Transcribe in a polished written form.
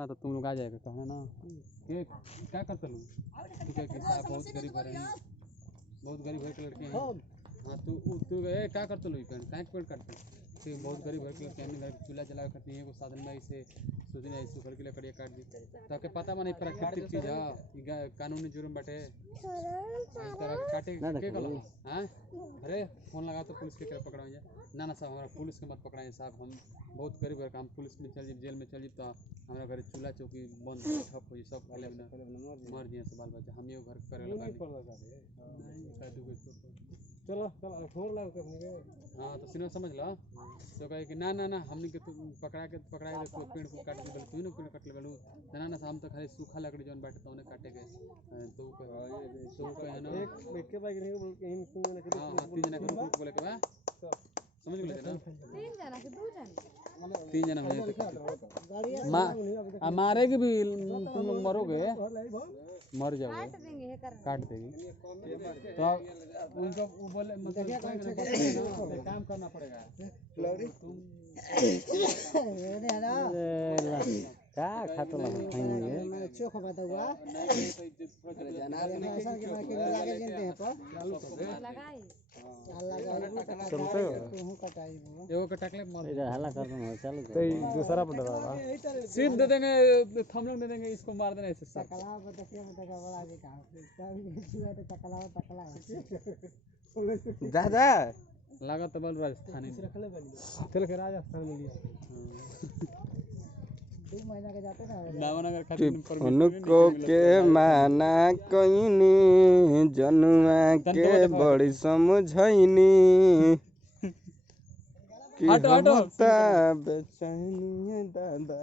हाँ तो तुम लोग आ जाएगा कहना ना ये क्या करते लोग तू क्या कि साहब बहुत गरीब घर हैं बहुत गरीब घर के लड़के हैं। हाँ तू क्या करते लोग पेड़ क्या पेड़ काटते तो बहुत गरीब घर के लड़के हैं घर चूल्हा जला करती हैं वो साधन में ऐसे सोचने ऐसे घर की लकड़ियाँ काट दी ताकि पता बना प्राकृतिक चीज़ है कानूनी जुर्म बटे इस तरह काटे के कल हाँ अरे फोन लगा तो पुलिस के तरफ पकड़ाएं ना ना साहब हमारा पुलिस के मत पकड़ाएं साहब हम बहुत गरीब घर का हम पुलिस में चल जाए जेल में चल जाए तो हमारा घर चूल्हा चौकी बंद ठप हो जाए सब पहले मर जाए से बाल बच्चा हम ये घर करे चलो चलो फोन लगा के हाँ तो सिनेमा समझ लो तो कहे कि ना ना ना हमने के पकड़ा के तो पेड़ को काट दे तू ना पेड़ काट ले गलू ना ना हम तो खाली सूखा लकड़ी जोन बैठे तो उन्हें काटे गए तो है ना एक के बाइक नहीं बोल के इन तीन जना के रुक बोले के बा समझ गए ना तीन जना के दो जना तीन जना में मारेगी भी तुम लोग मरोगे मर जाओगे काट देगी तो उनको वो बोले मतलब काम करना पड़ेगा क्या खाता है मैंने चोख बता हुआ ऐसा कि मैं लगा लेते हैं पर लगाई चलते हो कटाई एगो कटाकले मर इधर हल्ला कर दो चालू तो दूसरा पर डरा सीध दे देंगे हम लोग दे देंगे इसको मार देना ऐसे टकला बताइए बताएगा बड़ा जी कहां सब छुआ तो टकला जा जा लगा तो बल राजस्थानी चल के राजस्थान में लिया 2 महीना के जाते ना नावनगर खातिर उनको के माना कइनी जनुआ के बड़ी समझैनी कि हटा बेचैनी दादा